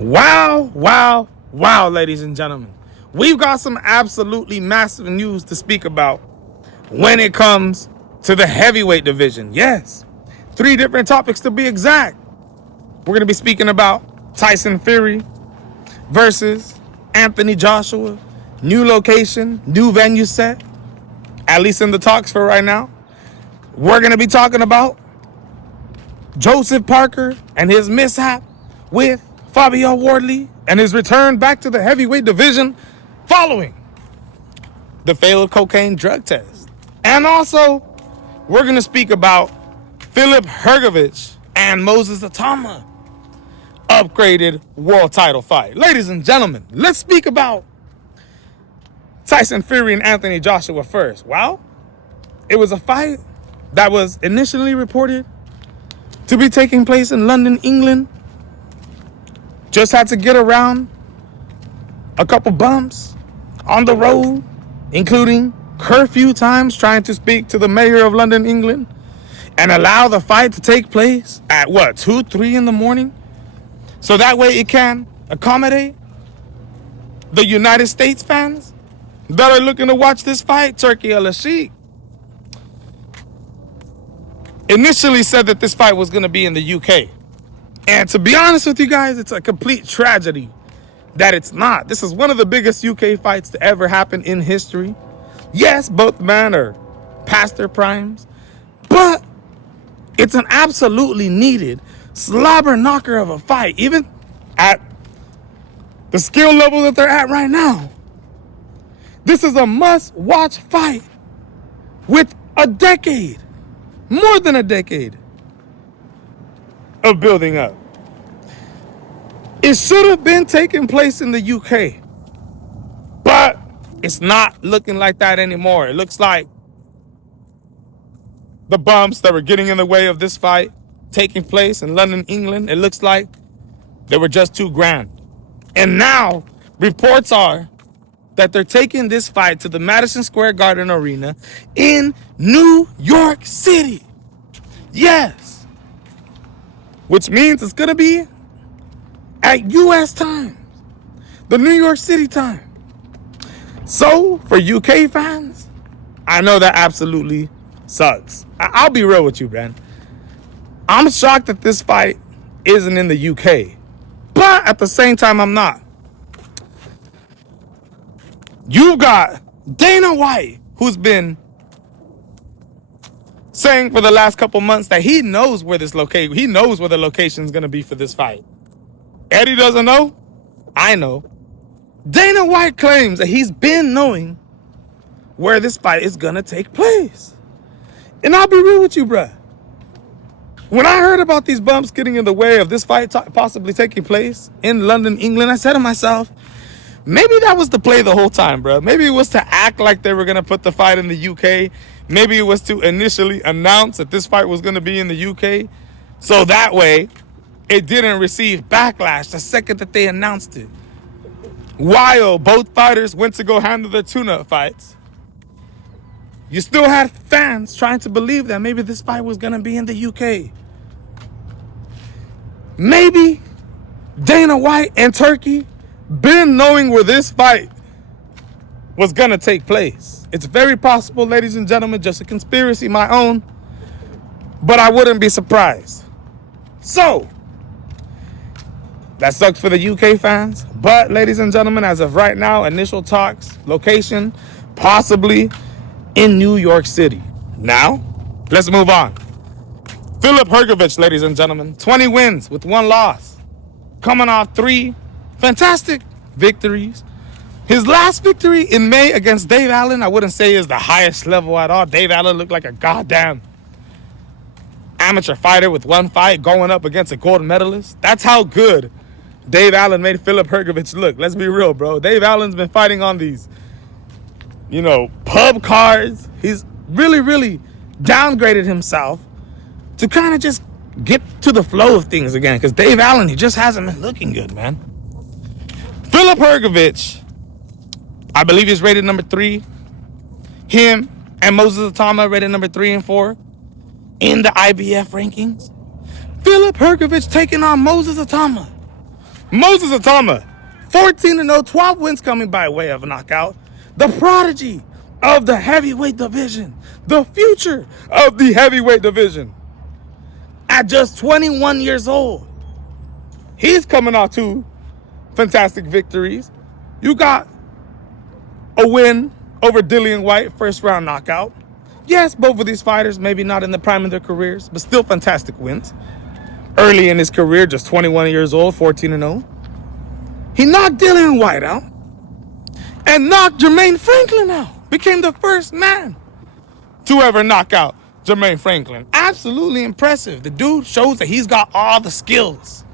Wow, ladies and gentlemen. We've got some absolutely massive news to speak about when it comes to the heavyweight division. Yes, 3 different topics to be exact. We're going to be speaking about Tyson Fury versus Anthony Joshua. New location, new venue set, at least in the talks for right now. We're going to be talking about Joseph Parker and his mishap with Fabio Wardley and his return back to the heavyweight division following the failed cocaine drug test. And also, we're going to speak about Philip Hrgovic and Moses Itauma upgraded world title fight. Ladies and gentlemen, let's speak about Tyson Fury and Anthony Joshua first. Well, it was a fight that was initially reported to be taking place in London, England. Just had to get around a couple bumps on the road, including curfew times, trying to speak to the mayor of London, England, and allow the fight to take place at 2, 3 in the morning? So that way it can accommodate the United States fans that are looking to watch this fight. Turkey Al-Sheikh initially said that this fight was going to be in the UK. And to be honest with you guys, it's a complete tragedy that it's not. This is one of the biggest UK fights to ever happen in history. Yes, both men are past their primes, but it's an absolutely needed slobber knocker of a fight, even at the skill level that they're at right now. This is a must-watch fight with a decade, more than a decade of building up. It should have been taking place in the UK, but it's not looking like that anymore. It looks like the bumps that were getting in the way of this fight taking place in London, England, it looks like they were just too grand. And now reports are that they're taking this fight to the Madison Square Garden Arena in New York City. Yes. Which means it's going to be at U.S. time, the New York City time. So for UK fans, I know that absolutely sucks. I'll be real with you, man. I'm shocked that this fight isn't in the UK. But at the same time, I'm not. You've got Dana White, who's been saying for the last couple months that he knows where this location, he knows where the location is going to be for this fight. Eddie doesn't know. I know. Dana White claims that he's been knowing where this fight is going to take place. And I'll be real with you, bruh. When I heard about these bumps getting in the way of this fight possibly taking place in London, England, I said to myself, maybe that was the play the whole time, bro. Maybe it was to act like they were going to put the fight in the UK. Maybe it was to initially announce that this fight was going to be in the UK. So that way, it didn't receive backlash the second that they announced it. While both fighters went to go handle their tune-up fights, you still had fans trying to believe that maybe this fight was going to be in the UK. Maybe Dana White and Turkey been knowing where this fight was going to take place. It's very possible, ladies and gentlemen, just a conspiracy, my own, but I wouldn't be surprised. So, that sucks for the UK fans, but ladies and gentlemen, as of right now, initial talks, location, possibly in New York City. Now, let's move on. Philip Hrgovic, ladies and gentlemen, 20 wins with 1 loss, coming off 3 fantastic victories. His last victory in May against Dave Allen, I wouldn't say is the highest level at all. Dave Allen looked like a goddamn amateur fighter with 1 fight going up against a gold medalist. That's how good Dave Allen made Philip Hrgovic look. Let's be real, bro. Dave Allen's been fighting on these, pub cards. He's really downgraded himself to kind of just get to the flow of things again. Because Dave Allen, he just hasn't been looking good, man. Philip Hrgovic, I believe he's rated number 3. Him and Moses Itauma rated number 3 and 4 in the IBF rankings. Philip Hrgovic taking on Moses Itauma. Moses Itauma, 14-0, 12 wins coming by way of a knockout. The prodigy of the heavyweight division. The future of the heavyweight division. At just 21 years old. He's coming off 2 fantastic victories. You got a win over Dillian Whyte, first round knockout. Yes, both of these fighters maybe not in the prime of their careers, but still fantastic wins. Early in his career, just 21 years old, 14-0. He knocked Dillian Whyte out and knocked Jermaine Franklin out. Became the first man to ever knock out Jermaine Franklin. Absolutely impressive. The dude shows that he's got all the skills.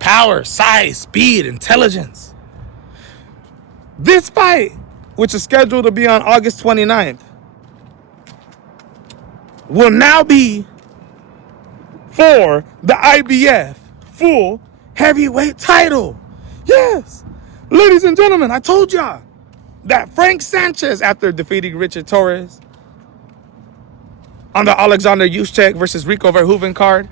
Power, size, speed, intelligence. This fight, which is scheduled to be on August 29th, will now be for the IBF full heavyweight title. Yes, ladies and gentlemen, I told y'all that Frank Sanchez, after defeating Richard Torres on the Alexander Usyk versus Rico Verhoeven card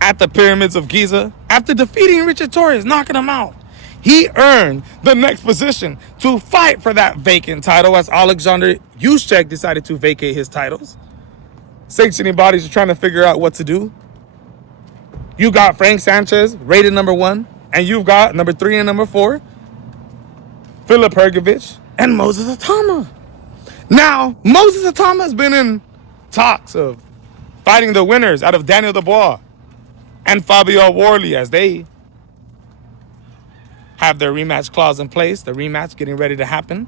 at the Pyramids of Giza, after defeating Richard Torres, knocking him out, he earned the next position to fight for that vacant title as Alexander Usyk decided to vacate his titles. Sanctioning bodies are trying to figure out what to do. You got Frank Sanchez, rated number 1, and you've got number 3 and number 4, Philip Hrgovic and Moses Itauma. Now, Moses Itauma has been in talks of fighting the winners out of Daniel Dubois and Fabio Worley as they have their rematch clause in place. The rematch getting ready to happen,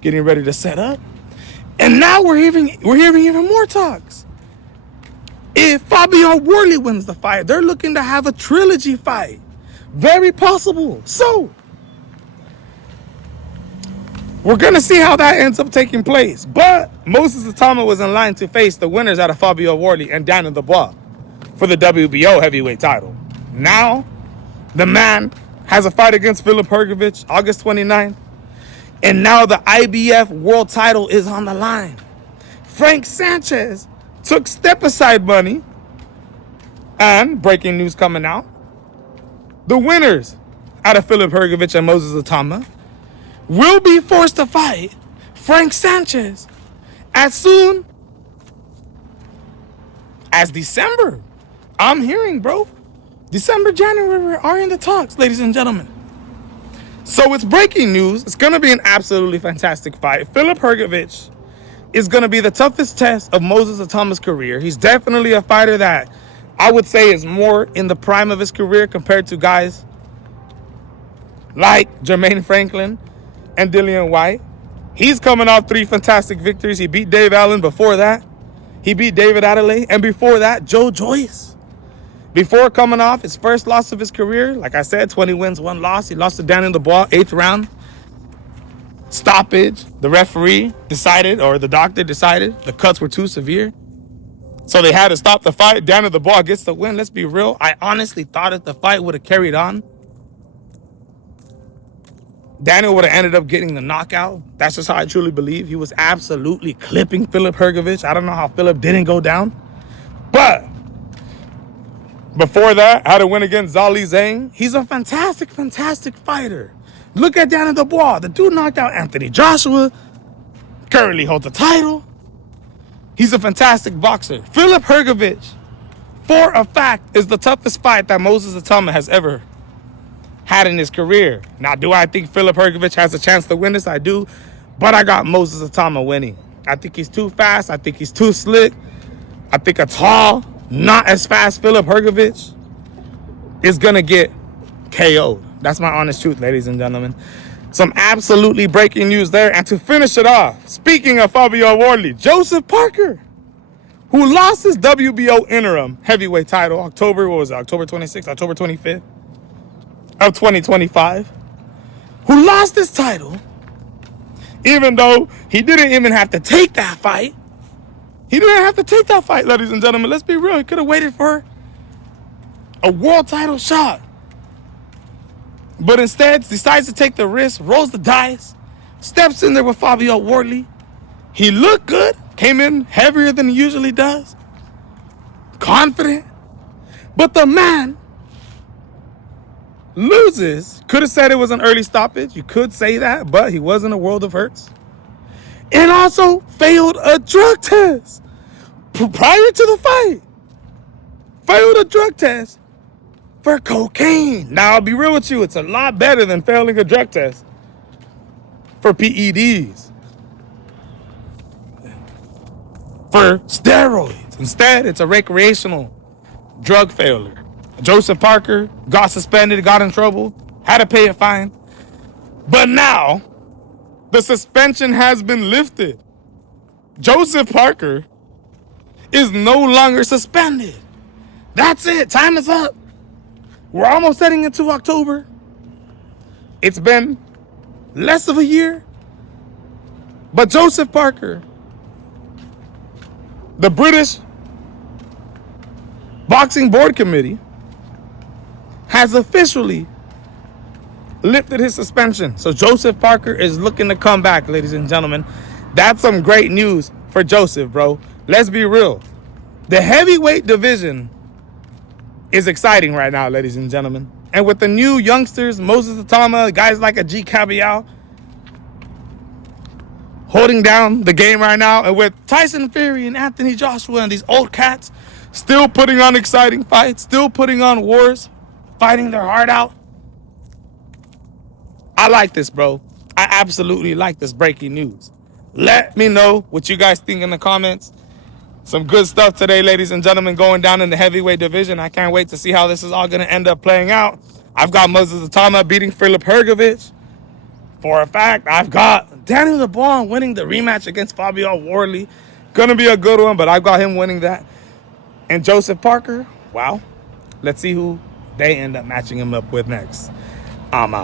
getting ready to set up. And now we're hearing even more talks. If Fabio Worley wins the fight, they're looking to have a trilogy fight. Very possible. So, we're going to see how that ends up taking place. But Moses Itauma was in line to face the winners out of Fabio Worley and Daniel Dubois for the WBO heavyweight title. Now, the man has a fight against Philip Hrgovic August 29th. And now the IBF world title is on the line. Frank Sanchez took step-aside money. And breaking news coming out, the winners out of Philip Hrgovic and Moses Itauma will be forced to fight Frank Sanchez as soon as December. I'm hearing, bro. December, January are in the talks, ladies and gentlemen. So it's breaking news. It's going to be an absolutely fantastic fight. Philip Hrgovic is going to be the toughest test of Moses Itauma's career. He's definitely a fighter that I would say is more in the prime of his career compared to guys like Jermaine Franklin and Dillian Whyte. He's coming off 3 fantastic victories. He beat Dave Allen before that. He beat David Adelaide. And before that, Joe Joyce. Before coming off his first loss of his career, like I said, 20 wins, 1 loss. He lost to Daniel Dubois, 8th round. Stoppage. The referee decided, or the doctor decided, the cuts were too severe. So they had to stop the fight. Daniel Dubois gets the win. Let's be real. I honestly thought if the fight would have carried on, Daniel would have ended up getting the knockout. That's just how I truly believe. He was absolutely clipping Philip Hrgovic. I don't know how Philip didn't go down. But before that, had a win against Zhao Zhang. He's a fantastic, fantastic fighter. Look at Daniel Dubois. The dude knocked out Anthony Joshua. Currently holds the title. He's a fantastic boxer. Philip Hrgovic, for a fact, is the toughest fight that Moses Itauma has ever had in his career. Now, do I think Philip Hrgovic has a chance to win this? I do. But I got Moses Itauma winning. I think he's too fast. I think he's too slick. I think a tall, not as fast Philip Hrgovic is going to get KO'd. That's my honest truth, ladies and gentlemen. Some absolutely breaking news there. And to finish it off, speaking of Fabio Worley, Joseph Parker, who lost his WBO interim heavyweight title October 26th, October 25th of 2025, who lost his title, even though he didn't even have to take that fight. He didn't have to take that fight, ladies and gentlemen. Let's be real. He could have waited for a world title shot. But instead, decides to take the risk, rolls the dice, steps in there with Fabio Worley. He looked good, came in heavier than he usually does, confident. But the man loses. Could have said it was an early stoppage. You could say that, but he was in a world of hurts. And also failed a drug test prior to the fight. Failed a drug test for cocaine. Now, I'll be real with you. It's a lot better than failing a drug test for PEDs, for steroids. Instead, it's a recreational drug failure. Jospeh Parker got suspended, got in trouble, had to pay a fine. But now, the suspension has been lifted. Jospeh Parker is no longer suspended. That's it. Time is up. We're almost heading into October. It's been less of a year. But Jospeh Parker, the British Boxing Board Committee, has officially lifted his suspension. So Jospeh Parker is looking to come back, ladies and gentlemen. That's some great news for Jospeh, bro. Let's be real. The heavyweight division is exciting right now, ladies and gentlemen. And with the new youngsters, Moses Itauma, guys like a G Cabial, holding down the game right now, and with Tyson Fury and Anthony Joshua and these old cats still putting on exciting fights, still putting on wars, fighting their heart out. I like this, bro. I absolutely like this breaking news. Let me know what you guys think in the comments. Some good stuff today, ladies and gentlemen, going down in the heavyweight division. I can't wait to see how this is all going to end up playing out. I've got Moses Itauma beating Hrgovic. For a fact, I've got Danny LeBlanc winning the rematch against Fabio Warley. Gonna be a good one, but I've got him winning that. And Jospeh Parker, wow. Let's see who they end up matching him up with next. I'm out.